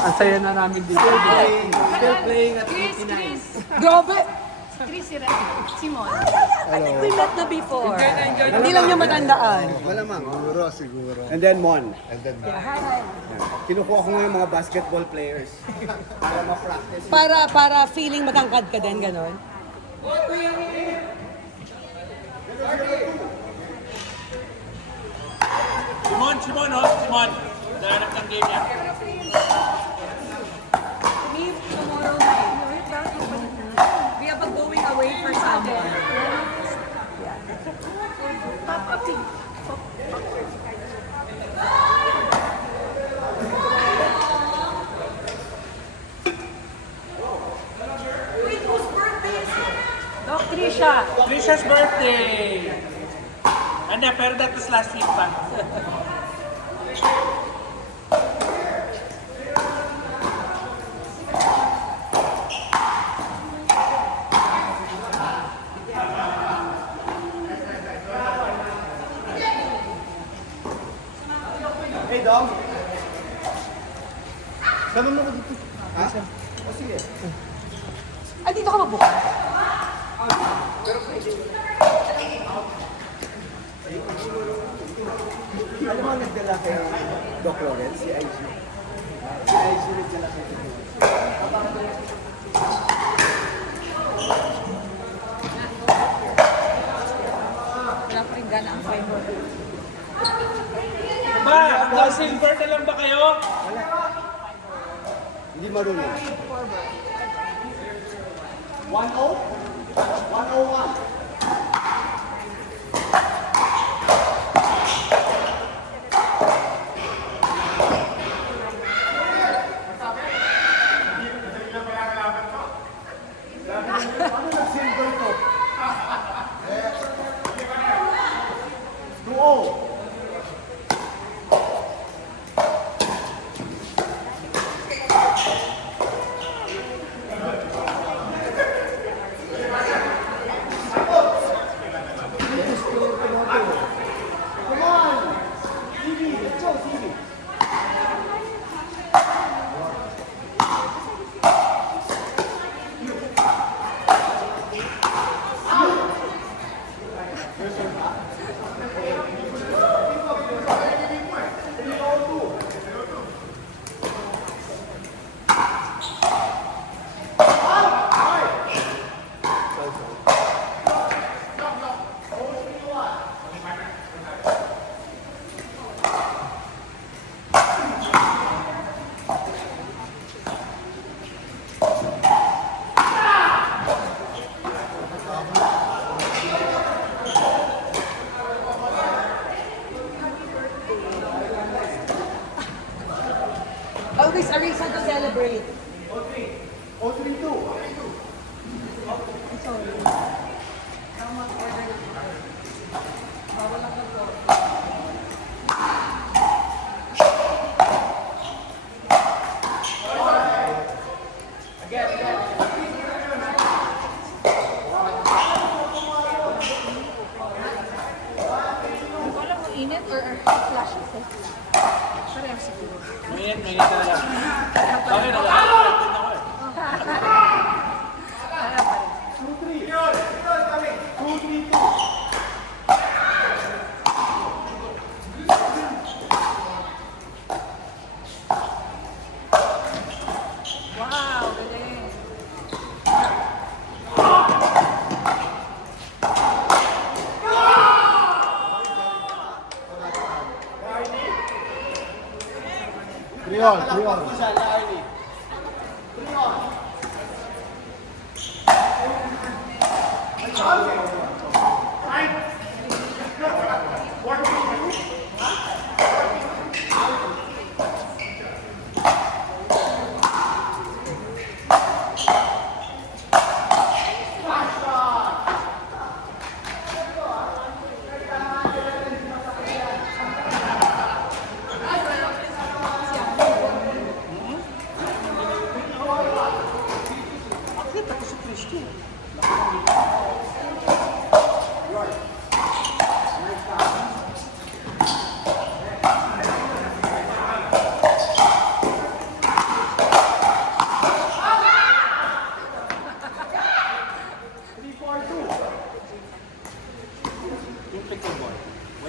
Ang saya na namin dito. Still playing at 89. Grabe! Chris, Simon. I think we met na before. Hindi lang niya matandaan. Malamang. Siguro. And then Mon. And then, Hi. Kinukuha ko ngayon mga basketball players para ma-practice. Para feeling matangkad ka din, ganon. Simon, oh. Simon. Nahanap ng game niya. Meet tomorrow night. We are going away for summer. Wait, whose birthday is it? Doc Trisha. Trisha's birthday. Ano, pero that was last week pa. Hey, Dom. Ganun mo ko dito. Ha? O sige. Ay, dito ka mabuka. Alam mo, nagdala kayo Doc Lawrence, si IG. Si IG nagdala kayo. Wala pa rin gana ang fiber. Ba, hanggang silver na lang ba kayo? Hindi marunong. 1-0? 1-0-1. Ano nag-silver to? 2-0. Come on! TV, let's go, TV. Always a reason to celebrate. 0-3-2. Wala mo init or flashes eh. Pareho siguro. May talaga. Okay, nag-aaral ako eh. Wow, galing. Triol.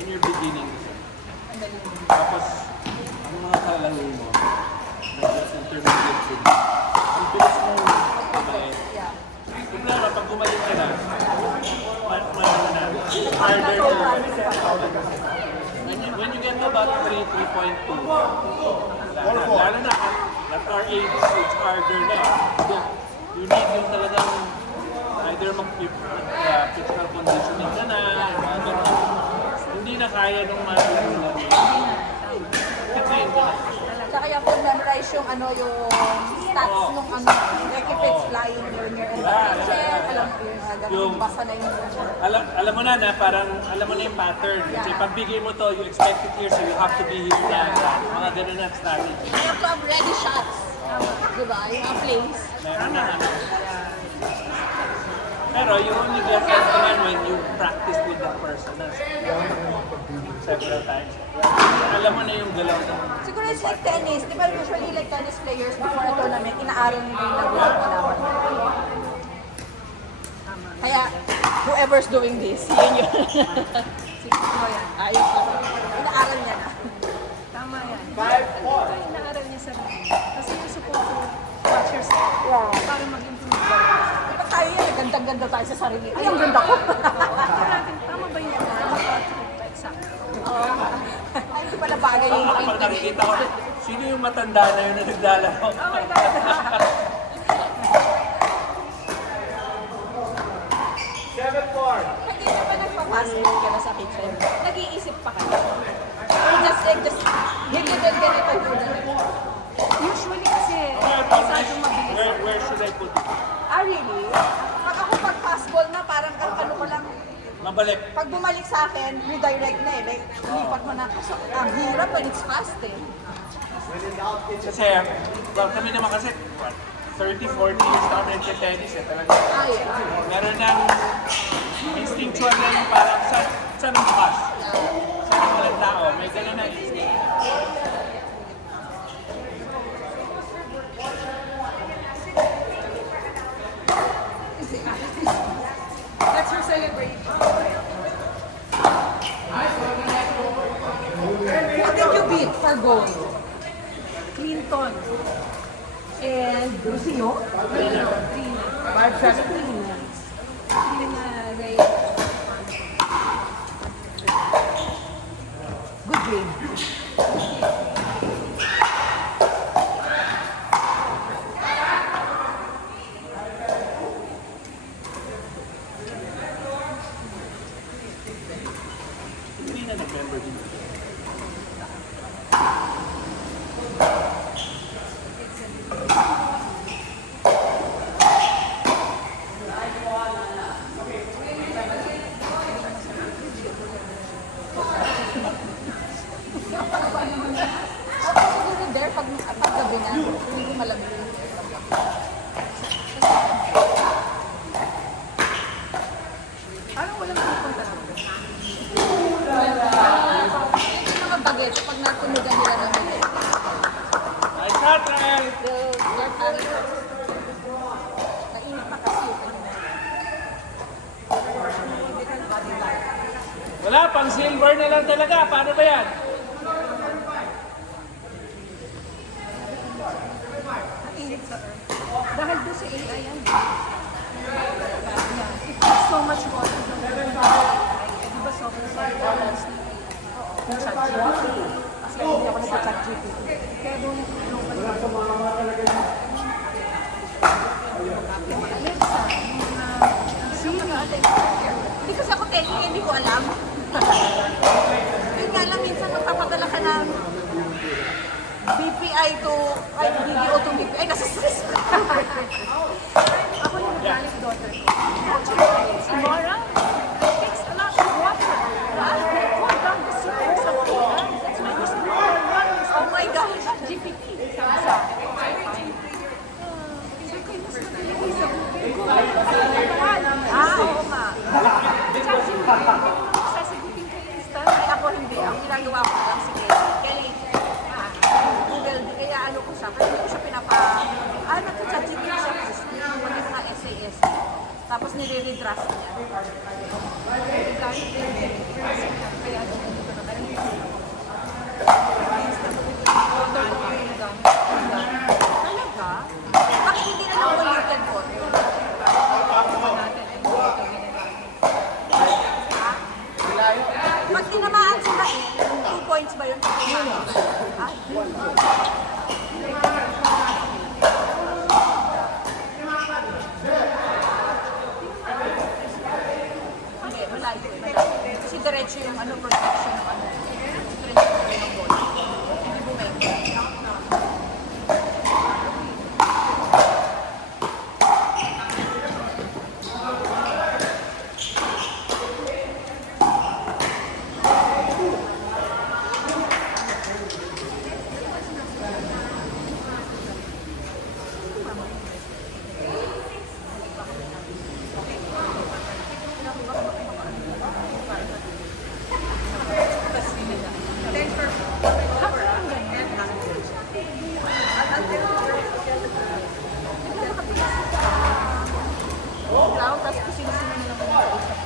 when you're beginning. Tapos, ang mga kalaro mo, intermediate din. Ang bilis mo kumain. Yeah. Kumbaga, pag gumaling ka na, harder na. When you get to about 3.2, lalo na at our age, it's harder na. You need yung talagang either mag-physical conditioning ka na, mga ganun. Hindi na kaya nung mga Katrain ka na. Tsaka yung full memorize yung ano, yung stats nung ano, like if it's flying, you're near in the kitchen, alam mo yung ganun, basa na yung Alam mo na parang alam mo na yung pattern. Kasi pagbigay mo to, you expect it here, so you have to be here na. Mga ganun na strategy. you have to have ready shots. Diba? Yung mga plays. Meron na. Pero you only get confident when you practice with that person several times. Alam mo na yung galaw ng Siguro it's like tennis. Di ba usually like tennis players before a tournament, inaaral nila yung naglalaro. Kaya whoever's doing this, yun yun. Sige mo yan. Ayos na. Inaaral niya na. Tama yan. 5-4. Inaaral niya sa sarili. Kasi you're supposed to watch yourself. Para mag-improve ka. Kapag tayo yan, gandang-ganda tayo sa sarili. Ay, ang ganda ko. Tama ba yun? Exactly. Ay, hindi pala bagay yung kapag nakikita ko, sino yung matanda na yun na naglalaro? Oh my God. 7-4. Hindi ka pa nagpapasok ka na sa kitchen. Nag-iisip pa kayo. Or just like, just, hindi doon ganito doon. Usually kasi, masyadong mabilis. Where should I put it? Ah, really? Pag ako pag fastball na, parang ano ko lang, Mabalik. pag bumalik sa akin, redirect na eh. Like, lipat mo na. So, ang hirap when it's fast eh. Kasi, well, kami naman kasi, what, 30, 40 years na kami nagte-tennis eh. Talaga. Ah, yeah. Meron ng instinctual na yung parang saan ang pass? Saan ang walang tao? May gano'n na instinct. That's your celebration. Who did you beat for gold? Clinton. And Lucio? Trina. 5-7. Trina Ray. Good game. Hindi na nag-member din. Ako siguro there, pag gabi na, hindi ko malamig. Parang walang pupunta doon. Yung mga bagets, pag natunugan nila ng bagets. Nice shot, Rael! Nainit na kasi yung kanina. Wala, pang silver na lang talaga. Paano ba yan? Init sa earth. Dahil doon sa AI yan. Yeah. It takes so much water from the di ba sobrang balance na yung ChatGPT. Kasi hindi ako nasa-chat GPT. Kaya doon yung Alexa, yung Siri. Hindi kasi ako technically hindi ko alam. Yun nga lang, minsan magpapadala ka ng BPI to, ay, BDO to BPI, nasa stress ka. Ako yung nag-galit daughter ko. Don't you know, Samara, it takes a lot of water. Pour down the sugar sa water. That's why this water runs. Oh my gosh. GPT. Sabi sa akin. Sabi ko, mas mabilis sa bukid ko. Ah, oo nga. Sasagutin ko yung instant. Ay, ako hindi. Ang ginagawa ko lang, sige, Kelly, Google, kaya ano ko siya, kasi hindi ko siya nag-chat GPT siya kasi pati mga SAS. Tapos nire-redraft niya. Kaya points ba yun? Ay, hindi, malayo. Kasi diretso yung protection ng diretso yung goal. Hindi bumenta. Tapos kung sino-sino na naman sa isa.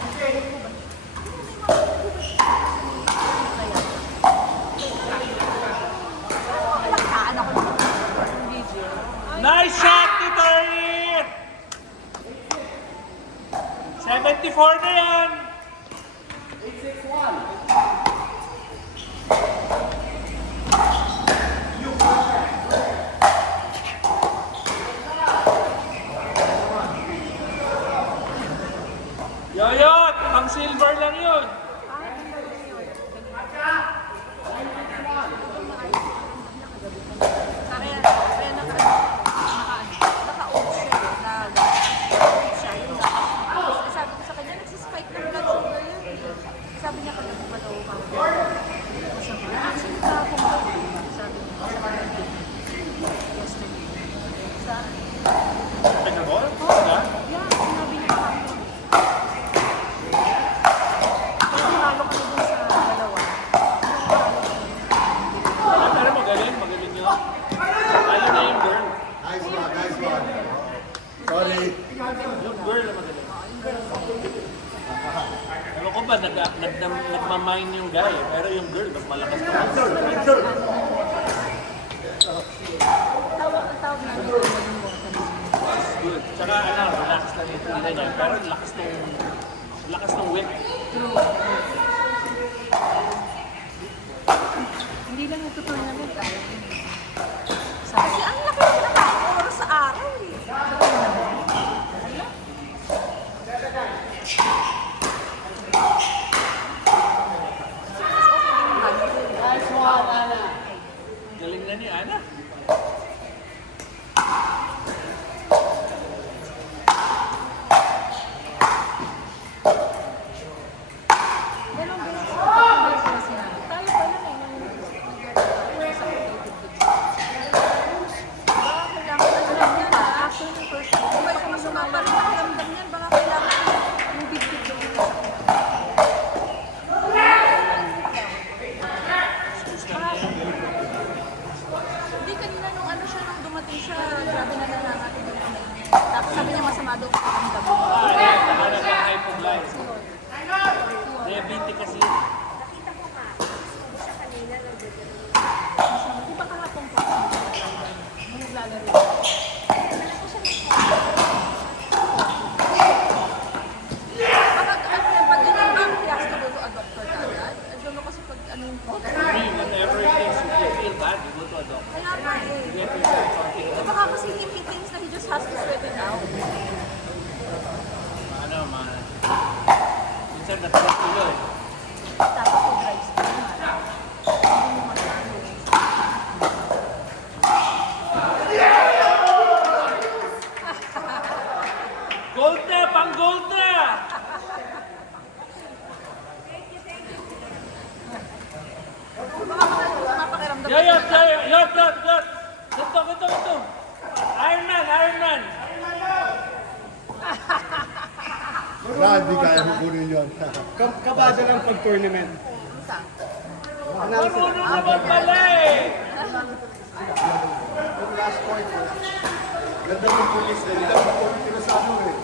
Palagkaan ako ng video. Nice shot, Tito Rit! 74 na yan! Yoyot! Pang silver lang yun! Kaya naka-out siya yung lakas. Sabi ko sa kanya, nagsispike ng blood sugar yun. Sabi niya, pag nagpapalaw ka. Sabi niya, actually ka ako sabi niya, sa kanya. Yesterday. Pinagol? Yeah, sinabi niya ako. Kaya tinalo kami dun sa dalawa. Pero magaling yun. Ayaw na yung girl. Nice one. Sorry. Yung girl na magaling. Pero ko ba, nagmamine yung guy, pero yung girl, mas malakas pa. Tawag na dito yung Good. Tsaka relax lang yung tila niya, pero lakas ng whip. Hindi lang nagtutournament tayo. Kasi ang laki ng oras sa araw eh. Galing na ni Ana. Dalawang beses ko pa sinabi. Tayo pa lang eh. Baka kailangan na lang yan ah. After yung first time, Kung may sumasama pa rin pakiramdam yan, baka kailangan yung big-big daw yung Hindi, kanina nung siya, nung dumating siya, grabe na nangangatin yung kamay niya. Tapos sabi niya masama daw pakiramdam. Tama na yung hypoglyce. Diabetes kasi. Di ba kahapon po? Nung naglalaro. Pag ganyan ba, he has to go to a doctor kagad? I don't know kasi pag yung Whenever it is, you feel bad, you go to a doctor. kaya pa eh. Get yourself something. Baka kasi he thinks na he just has to sweat it out. Minsan natalas ko yun. Tapos he drives na. Hindi mo masano. Gold na! Pang gold na! Baka masama pakiramdam. Yot! Ito! Iron Man! Wala, hindi kaya mo kunin yun. Kabada lang pag tournament. Marunong naman pala eh! Yung last point, ganda ng pulis na nila. Pinasano eh.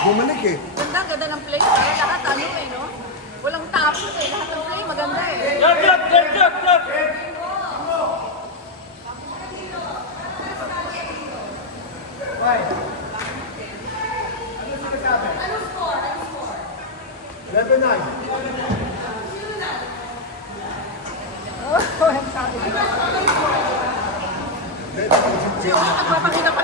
Bumalik eh. Ganda ng play. Lahat no? Walang tapos eh. Lahat ng play maganda eh. Yot! Level 9. Sabi niya. Si Oki, nagpapakita pa